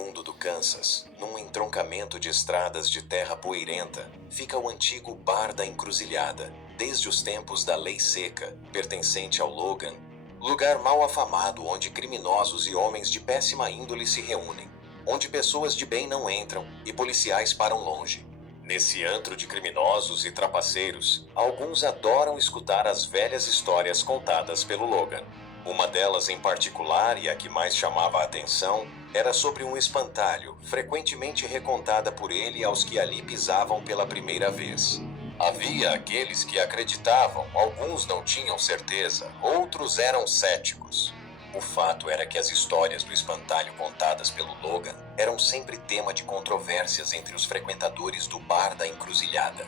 fundo do Kansas, num entroncamento de estradas de terra poeirenta, fica o antigo Bar da Encruzilhada, desde os tempos da Lei Seca, pertencente ao Logan, lugar mal afamado onde criminosos e homens de péssima índole se reúnem, onde pessoas de bem não entram e policiais param longe. Nesse antro de criminosos e trapaceiros, alguns adoram escutar as velhas histórias contadas pelo Logan. Uma delas em particular, e a que mais chamava a atenção, era sobre um espantalho, frequentemente recontada por ele aos que ali pisavam pela primeira vez. Havia aqueles que acreditavam, alguns não tinham certeza, outros eram céticos. O fato era que as histórias do espantalho contadas pelo Logan eram sempre tema de controvérsias entre os frequentadores do Bar da Encruzilhada.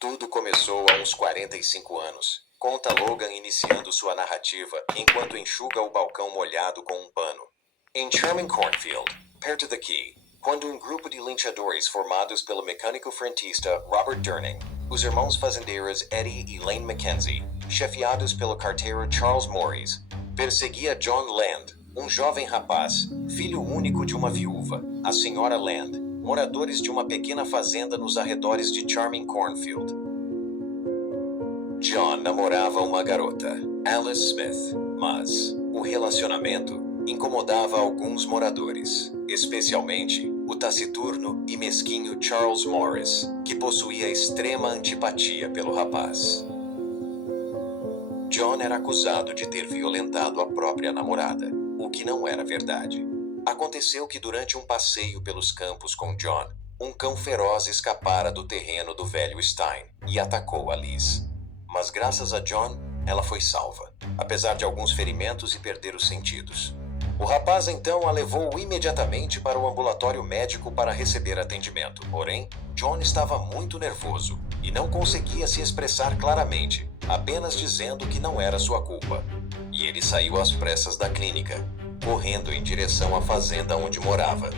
Tudo começou há uns 45 anos. Conta Logan iniciando sua narrativa enquanto enxuga o balcão molhado com um pano. Em Charming Cornfield, perto daqui, quando um grupo de linchadores formados pelo mecânico frentista Robert Durning, os irmãos fazendeiros Eddie e Lane Mackenzie, chefiados pelo carteiro Charles Morris, perseguia John Land, um jovem rapaz, filho único de uma viúva, a senhora Land, moradores de uma pequena fazenda nos arredores de Charming Cornfield. John namorava uma garota, Alice Smith, mas o relacionamento incomodava alguns moradores, especialmente o taciturno e mesquinho Charles Morris, que possuía extrema antipatia pelo rapaz. John era acusado de ter violentado a própria namorada, o que não era verdade. Aconteceu que durante um passeio pelos campos com John, um cão feroz escapara do terreno do velho Stein e atacou a Liz. Mas graças a John, ela foi salva, apesar de alguns ferimentos e perder os sentidos. O rapaz então a levou imediatamente para o ambulatório médico para receber atendimento. Porém, John estava muito nervoso e não conseguia se expressar claramente, apenas dizendo que não era sua culpa. E ele saiu às pressas da clínica, correndo em direção à fazenda onde morava.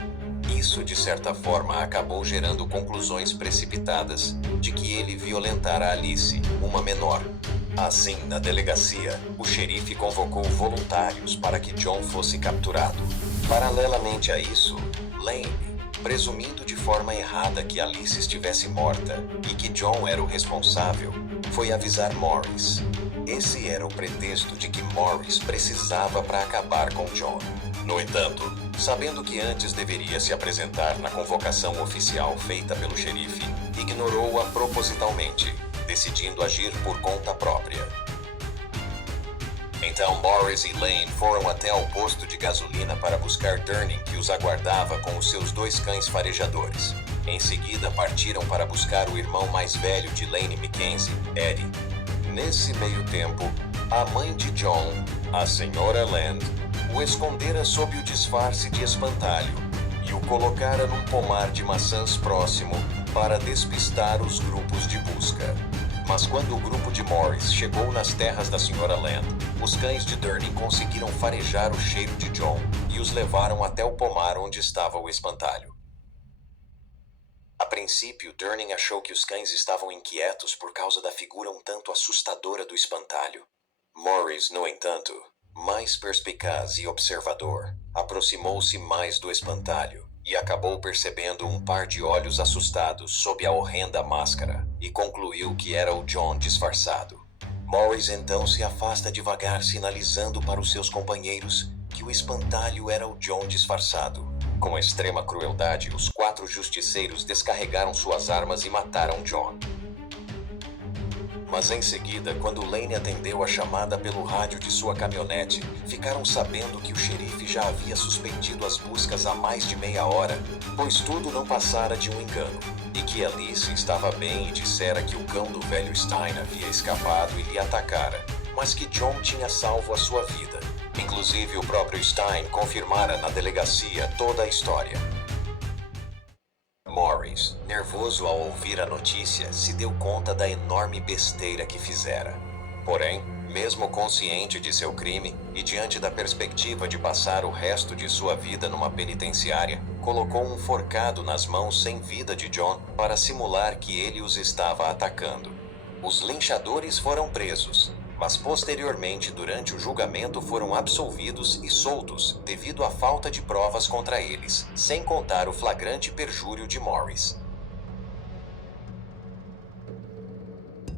Isso, de certa forma, acabou gerando conclusões precipitadas de que ele violentara Alice, uma menor. Assim, na delegacia, o xerife convocou voluntários para que John fosse capturado. Paralelamente a isso, Lane, presumindo de forma errada que Alice estivesse morta e que John era o responsável, foi avisar Morris. Esse era o pretexto de que Morris precisava para acabar com John. No entanto, sabendo que antes deveria se apresentar na convocação oficial feita pelo xerife, ignorou-a propositalmente, decidindo agir por conta própria. Então Morris e Lane foram até ao posto de gasolina para buscar Durning, que os aguardava com os seus 2 cães farejadores. Em seguida partiram para buscar o irmão mais velho de Lane Mackenzie, Eddie. Nesse meio tempo, a mãe de John, a senhora Land, o escondera sob o disfarce de espantalho e o colocara num pomar de maçãs próximo para despistar os grupos de busca. Mas quando o grupo de Morris chegou nas terras da senhora Land, os cães de Durning conseguiram farejar o cheiro de John e os levaram até o pomar onde estava o espantalho. A princípio, Durning achou que os cães estavam inquietos por causa da figura um tanto assustadora do espantalho. Morris, no entanto, mais perspicaz e observador, aproximou-se mais do espantalho e acabou percebendo um par de olhos assustados sob a horrenda máscara e concluiu que era o John disfarçado. Morris então se afasta devagar, sinalizando para os seus companheiros que o espantalho era o John disfarçado. Com extrema crueldade, os 4 justiceiros descarregaram suas armas e mataram John. Mas em seguida, quando Lane atendeu a chamada pelo rádio de sua caminhonete, ficaram sabendo que o xerife já havia suspendido as buscas há mais de meia hora, pois tudo não passara de um engano, e que Alice estava bem e dissera que o cão do velho Stein havia escapado e lhe atacara, mas que John tinha salvo a sua vida. Inclusive, o próprio Stein confirmara na delegacia toda a história. Morris, nervoso ao ouvir a notícia, se deu conta da enorme besteira que fizera. Porém, mesmo consciente de seu crime e diante da perspectiva de passar o resto de sua vida numa penitenciária, colocou um forcado nas mãos sem vida de John para simular que ele os estava atacando. Os linchadores foram presos, mas posteriormente, durante o julgamento, foram absolvidos e soltos devido à falta de provas contra eles, sem contar o flagrante perjúrio de Morris.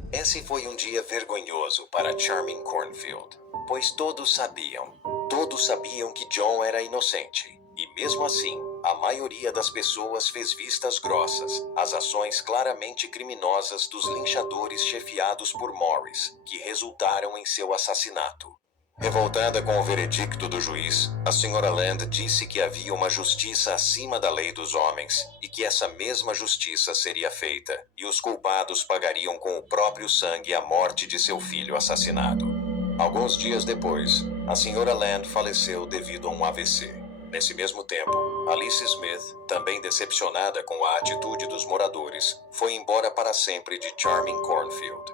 Esse foi um dia vergonhoso para Charming Cornfield, pois todos sabiam que John era inocente. E mesmo assim, a maioria das pessoas fez vistas grossas às ações claramente criminosas dos linchadores chefiados por Morris, que resultaram em seu assassinato. Revoltada com o veredicto do juiz, a Sra. Land disse que havia uma justiça acima da lei dos homens e que essa mesma justiça seria feita, e os culpados pagariam com o próprio sangue a morte de seu filho assassinado. Alguns dias depois, a Sra. Land faleceu devido a um AVC. Nesse mesmo tempo, Alice Smith, também decepcionada com a atitude dos moradores, foi embora para sempre de Charming Cornfield.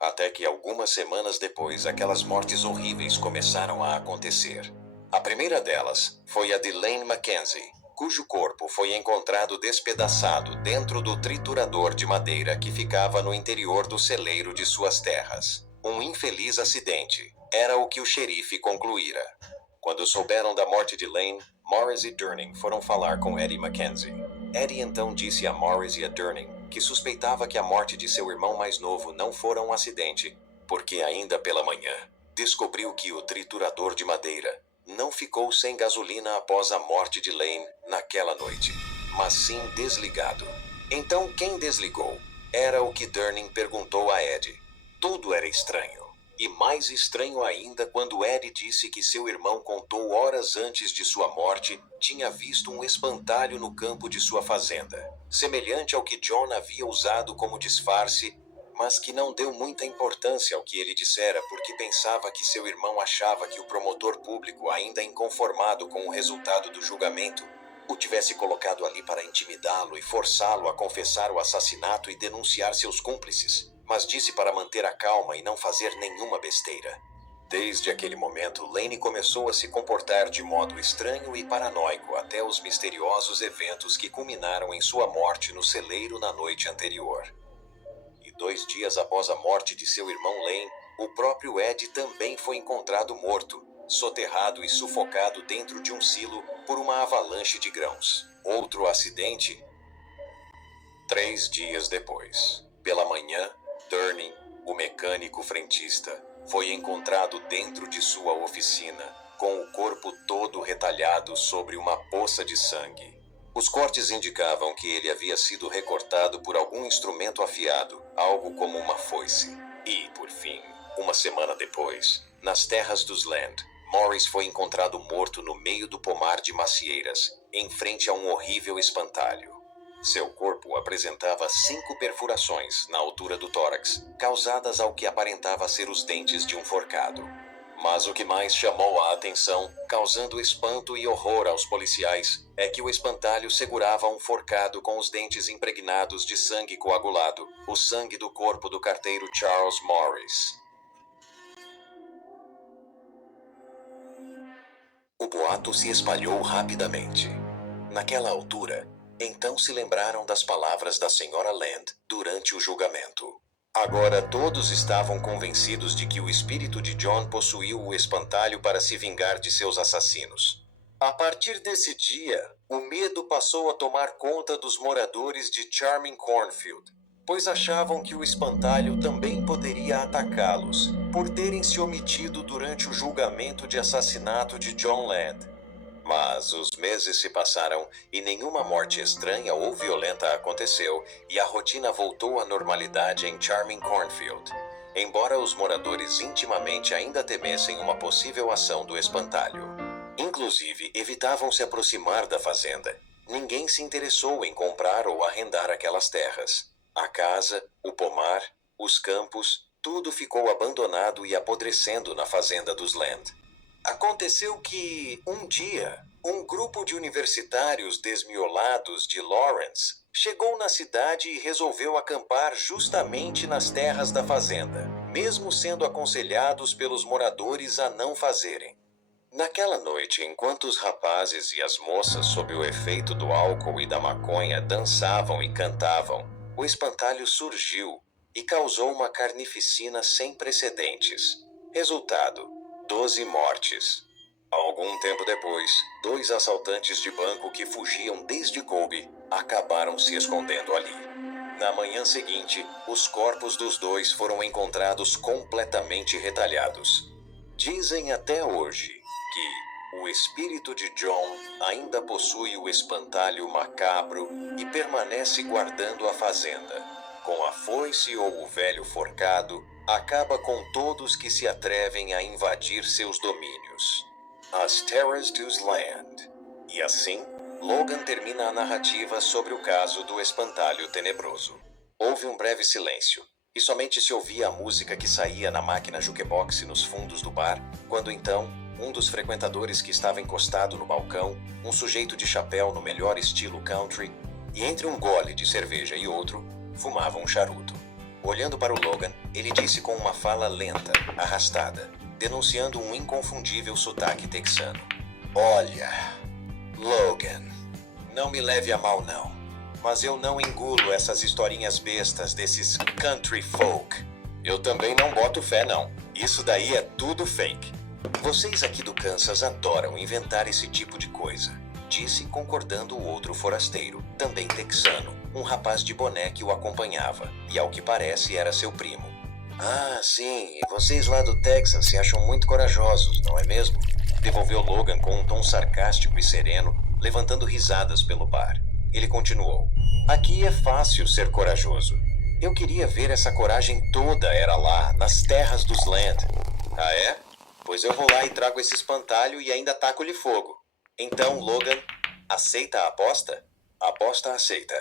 Até que algumas semanas depois, aquelas mortes horríveis começaram a acontecer. A primeira delas foi a de Lane Mackenzie, cujo corpo foi encontrado despedaçado dentro do triturador de madeira que ficava no interior do celeiro de suas terras. Um infeliz acidente, era o que o xerife concluíra. Quando souberam da morte de Lane, Morris e Durning foram falar com Eddie Mackenzie. Eddie então disse a Morris e a Durning que suspeitava que a morte de seu irmão mais novo não fora um acidente, porque ainda pela manhã, descobriu que o triturador de madeira não ficou sem gasolina após a morte de Lane naquela noite, mas sim desligado. Então quem desligou? Era o que Durning perguntou a Eddie. Tudo era estranho. E mais estranho ainda quando Eddie disse que seu irmão contou horas antes de sua morte tinha visto um espantalho no campo de sua fazenda, semelhante ao que John havia usado como disfarce, mas que não deu muita importância ao que ele dissera porque pensava que seu irmão achava que o promotor público, ainda inconformado com o resultado do julgamento, o tivesse colocado ali para intimidá-lo e forçá-lo a confessar o assassinato e denunciar seus cúmplices, mas disse para manter a calma e não fazer nenhuma besteira. Desde aquele momento, Lane começou a se comportar de modo estranho e paranoico até os misteriosos eventos que culminaram em sua morte no celeiro na noite anterior. E 2 dias após a morte de seu irmão Lane, o próprio Ed também foi encontrado morto, soterrado e sufocado dentro de um silo por uma avalanche de grãos. Outro acidente. 3 dias depois, pela manhã, Durning, o mecânico frentista, foi encontrado dentro de sua oficina, com o corpo todo retalhado sobre uma poça de sangue. Os cortes indicavam que ele havia sido recortado por algum instrumento afiado, algo como uma foice. E, por fim, uma semana depois, nas terras dos Land, Morris foi encontrado morto no meio do pomar de macieiras, em frente a um horrível espantalho. Seu corpo apresentava 5 perfurações na altura do tórax, causadas ao que aparentava ser os dentes de um forcado. Mas o que mais chamou a atenção, causando espanto e horror aos policiais, é que o espantalho segurava um forcado com os dentes impregnados de sangue coagulado, o sangue do corpo do carteiro Charles Morris. O boato se espalhou rapidamente. Naquela altura, então se lembraram das palavras da Sra. Land durante o julgamento. Agora todos estavam convencidos de que o espírito de John possuiu o espantalho para se vingar de seus assassinos. A partir desse dia, o medo passou a tomar conta dos moradores de Charming Cornfield, pois achavam que o espantalho também poderia atacá-los, por terem se omitido durante o julgamento de assassinato de John Land. Mas os meses se passaram e nenhuma morte estranha ou violenta aconteceu e a rotina voltou à normalidade em Charming Cornfield. Embora os moradores intimamente ainda temessem uma possível ação do espantalho. Inclusive, evitavam se aproximar da fazenda. Ninguém se interessou em comprar ou arrendar aquelas terras. A casa, o pomar, os campos, tudo ficou abandonado e apodrecendo na fazenda dos Land. Aconteceu que, um dia, um grupo de universitários desmiolados de Lawrence chegou na cidade e resolveu acampar justamente nas terras da fazenda, mesmo sendo aconselhados pelos moradores a não fazerem. Naquela noite, enquanto os rapazes e as moças, sob o efeito do álcool e da maconha, dançavam e cantavam, o espantalho surgiu e causou uma carnificina sem precedentes. Resultado: 12 mortes. Algum tempo depois, 2 assaltantes de banco que fugiam desde Kobe acabaram se escondendo ali. Na manhã seguinte, os corpos dos 2 foram encontrados completamente retalhados. Dizem até hoje que o espírito de John ainda possui o espantalho macabro e permanece guardando a fazenda. Com a foice ou o velho forcado, acaba com todos que se atrevem a invadir seus domínios. As Terras dos Land. E assim, Logan termina a narrativa sobre o caso do espantalho tenebroso. Houve um breve silêncio, e somente se ouvia a música que saía na máquina jukebox nos fundos do bar, quando então, um dos frequentadores que estava encostado no balcão, um sujeito de chapéu no melhor estilo country, e entre um gole de cerveja e outro, fumava um charuto. Olhando para o Logan, ele disse com uma fala lenta, arrastada, denunciando um inconfundível sotaque texano: "Olha, Logan, não me leve a mal não, mas eu não engulo essas historinhas bestas desses country folk. Eu também não boto fé não, isso daí é tudo fake. Vocês aqui do Kansas adoram inventar esse tipo de coisa", disse concordando o outro forasteiro, também texano, um rapaz de boné que o acompanhava, e ao que parece era seu primo. "Ah, sim, e vocês lá do Texas se acham muito corajosos, não é mesmo?", devolveu Logan com um tom sarcástico e sereno, levantando risadas pelo bar. Ele continuou: "Aqui é fácil ser corajoso. Eu queria ver essa coragem toda era lá, nas terras dos Land." "Ah, é? Pois eu vou lá e trago esse espantalho e ainda taco-lhe fogo. Então, Logan, aceita a aposta?" "Aposta aceita.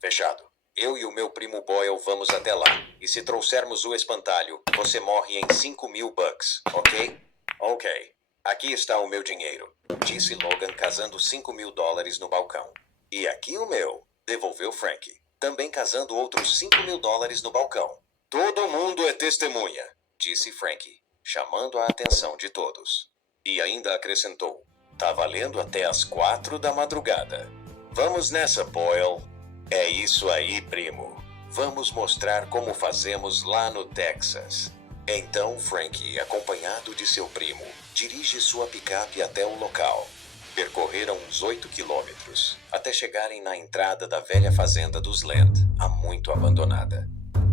Fechado. Eu e o meu primo Boyle vamos até lá. E se trouxermos o espantalho, você morre em $5.000, ok?" "Ok. Aqui está o meu dinheiro", disse Logan, casando $5.000 no balcão. "E aqui o meu", devolveu Frank, também casando outros $5.000 no balcão. "Todo mundo é testemunha", disse Frank, chamando a atenção de todos. E ainda acrescentou: "Tá valendo até as 4 da madrugada. Vamos nessa, Boyle." "É isso aí, primo. Vamos mostrar como fazemos lá no Texas." Então Frank, acompanhado de seu primo, dirige sua picape até o local. Percorreram uns 8 quilômetros, até chegarem na entrada da velha fazenda dos Land, há muito abandonada.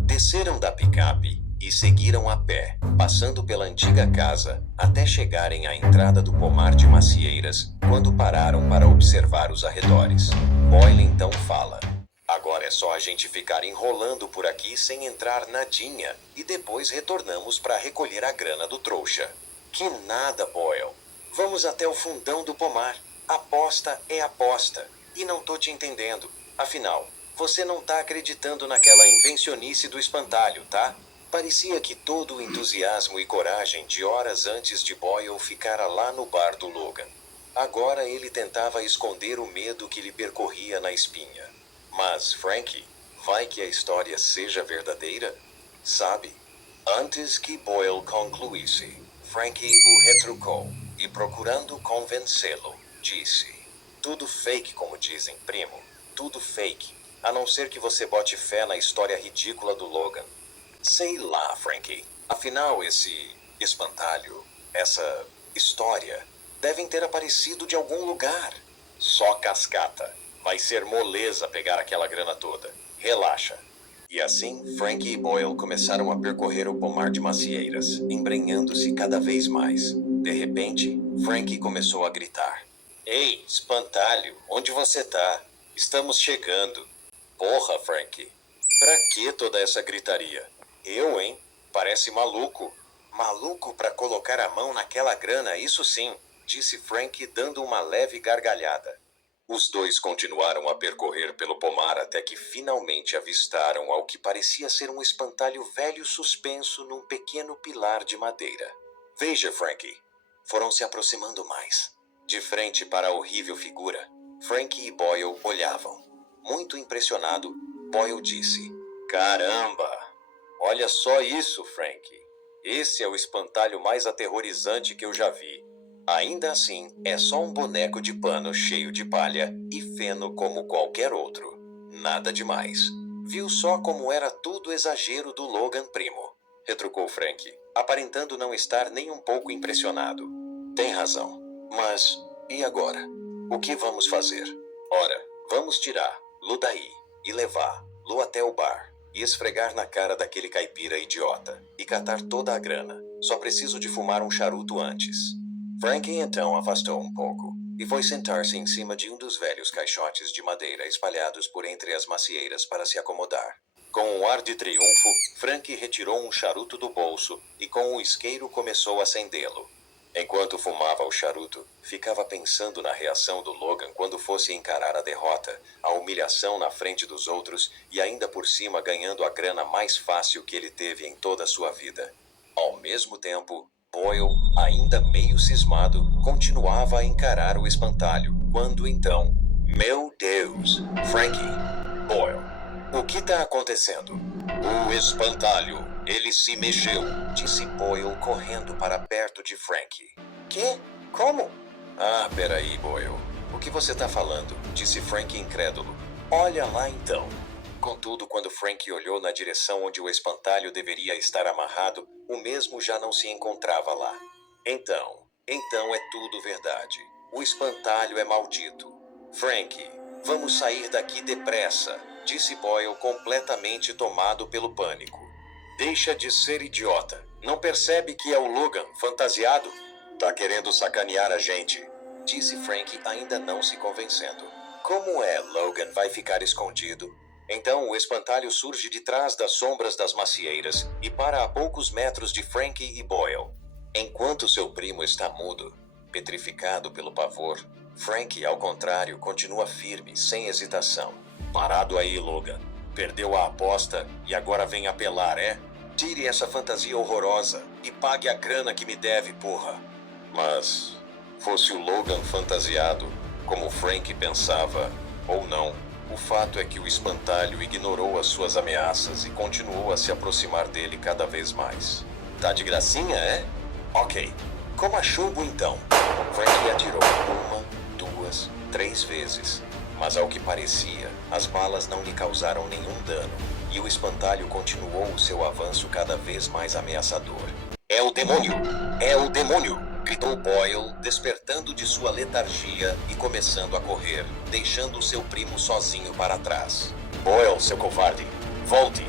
Desceram da picape e seguiram a pé, passando pela antiga casa, até chegarem à entrada do pomar de macieiras, quando pararam para observar os arredores. Boyle então fala: "Agora é só a gente ficar enrolando por aqui sem entrar nadinha, e depois retornamos para recolher a grana do trouxa." "Que nada, Boyle. Vamos até o fundão do pomar. Aposta é aposta. E não tô te entendendo. Afinal, você não tá acreditando naquela invencionice do espantalho, tá?" Parecia que todo o entusiasmo e coragem de horas antes de Boyle ficara lá no bar do Logan. Agora ele tentava esconder o medo que lhe percorria na espinha. "Mas, Frank, vai que a história seja verdadeira? Sabe?" Antes que Boyle concluísse, Frank o retrucou e, procurando convencê-lo, disse: "Tudo fake, como dizem, primo. Tudo fake. A não ser que você bote fé na história ridícula do Logan." "Sei lá, Frank. Afinal, esse espantalho, essa história, devem ter aparecido de algum lugar." "Só cascata. Vai ser moleza pegar aquela grana toda. Relaxa." E assim, Frank e Boyle começaram a percorrer o pomar de macieiras, embrenhando-se cada vez mais. De repente, Frank começou a gritar: "Ei, espantalho, onde você tá? Estamos chegando." "Porra, Frank. Pra que toda essa gritaria?" "Eu, hein? Parece maluco." "Maluco pra colocar a mão naquela grana, isso sim", disse Frank, dando uma leve gargalhada. Os dois continuaram a percorrer pelo pomar até que finalmente avistaram ao que parecia ser um espantalho velho suspenso num pequeno pilar de madeira. "Veja, Frank." Foram se aproximando mais. De frente para a horrível figura, Frank e Boyle olhavam. Muito impressionado, Boyle disse: "Caramba! Olha só isso, Frank. Esse é o espantalho mais aterrorizante que eu já vi. Ainda assim, é só um boneco de pano cheio de palha e feno como qualquer outro. Nada demais. Viu só como era tudo exagero do Logan primo, retrucou Frank, aparentando não estar nem um pouco impressionado. Tem razão. Mas, e agora? O que vamos fazer? Ora, vamos tirar Lu daí e levar-lo até o bar e esfregar na cara daquele caipira idiota e catar toda a grana. Só preciso de fumar um charuto antes. Frank então afastou um pouco e foi sentar-se em cima de um dos velhos caixotes de madeira espalhados por entre as macieiras para se acomodar. Com um ar de triunfo, Frank retirou um charuto do bolso e com o isqueiro começou a acendê-lo. Enquanto fumava o charuto, ficava pensando na reação do Logan quando fosse encarar a derrota, a humilhação na frente dos outros e ainda por cima ganhando a grana mais fácil que ele teve em toda a sua vida. Ao mesmo tempo, Boyle, ainda meio cismado, continuava a encarar o espantalho, quando então... Meu Deus! Frankie! Boyle! O que está acontecendo? O espantalho! Ele se mexeu! Disse Boyle correndo para perto de Frank. Quê? Como? Ah, peraí, Boyle. O que você está falando? Disse Frank incrédulo. Olha lá então. Contudo, quando Frank olhou na direção onde o espantalho deveria estar amarrado, o mesmo já não se encontrava lá. Então é tudo verdade. O espantalho é maldito. Frank, vamos sair daqui depressa, disse Boyle completamente tomado pelo pânico. Deixa de ser idiota. Não percebe que é o Logan fantasiado? Tá querendo sacanear a gente, disse Frank ainda não se convencendo. Como é Logan vai ficar escondido? Então o espantalho surge de trás das sombras das macieiras e para a poucos metros de Frank e Boyle. Enquanto seu primo está mudo, petrificado pelo pavor, Frank, ao contrário, continua firme, sem hesitação. Parado aí, Logan. Perdeu a aposta e agora vem apelar, é? Tire essa fantasia horrorosa e pague a grana que me deve, porra. Mas, fosse o Logan fantasiado, como Frank pensava, ou não, o fato é que o espantalho ignorou as suas ameaças e continuou a se aproximar dele cada vez mais. Tá de gracinha, é? Ok. Coma chumbo então. Frank atirou 1, 2, 3 vezes. Mas ao que parecia, as balas não lhe causaram nenhum dano. E o espantalho continuou o seu avanço cada vez mais ameaçador. É o demônio! É o demônio! Gritou Boyle, despertando de sua letargia e começando a correr, deixando seu primo sozinho para trás. Boyle, seu covarde! Volte!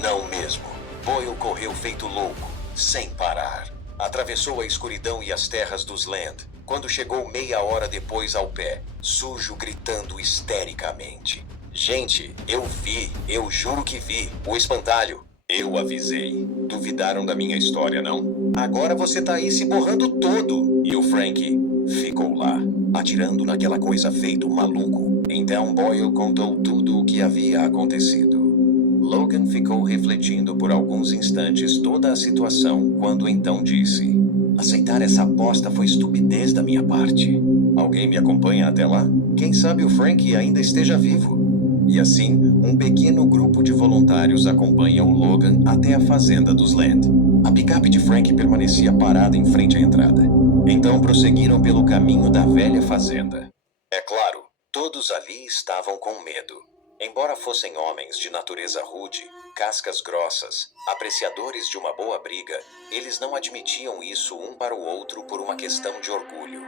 Não mesmo. Boyle correu feito louco, sem parar. Atravessou a escuridão e as terras dos Land, quando chegou meia hora depois ao pé, sujo gritando histericamente. Gente, eu juro que vi, o espantalho. Eu avisei. Duvidaram da minha história, não? Agora você tá aí se borrando todo. E o Frank ficou lá, atirando naquela coisa feito maluco. Então Boyle contou tudo o que havia acontecido. Logan ficou refletindo por alguns instantes toda a situação, quando então disse: aceitar essa aposta foi estupidez da minha parte. Alguém me acompanha até lá? Quem sabe o Frank ainda esteja vivo? E assim, um pequeno grupo de voluntários acompanha o Logan até a fazenda dos Land. A picape de Frank permanecia parada em frente à entrada. Então prosseguiram pelo caminho da velha fazenda. É claro, todos ali estavam com medo. Embora fossem homens de natureza rude, cascas grossas, apreciadores de uma boa briga, eles não admitiam isso um para o outro por uma questão de orgulho.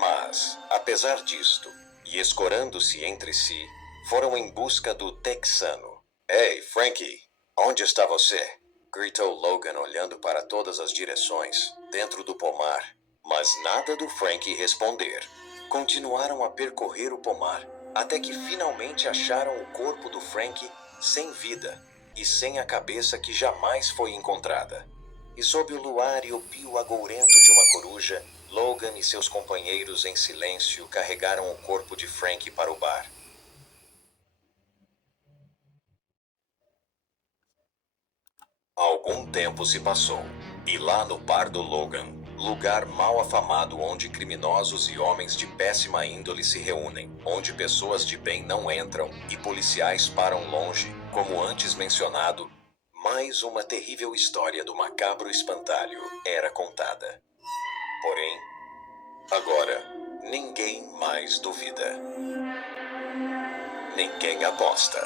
Mas, apesar disto, e escorando-se entre si, foram em busca do texano. Ei, Frankie, onde está você? Gritou Logan olhando para todas as direções, dentro do pomar. Mas nada do Frank responder. Continuaram a percorrer o pomar, até que finalmente acharam o corpo do Frank sem vida e sem a cabeça que jamais foi encontrada. E sob o luar e o pio agourento de uma coruja, Logan e seus companheiros em silêncio carregaram o corpo de Frank para o bar. Algum tempo se passou, e lá no bar do Logan, lugar mal afamado onde criminosos e homens de péssima índole se reúnem, onde pessoas de bem não entram e policiais param longe, como antes mencionado, mais uma terrível história do macabro espantalho era contada. Porém, agora, ninguém mais duvida. Ninguém aposta.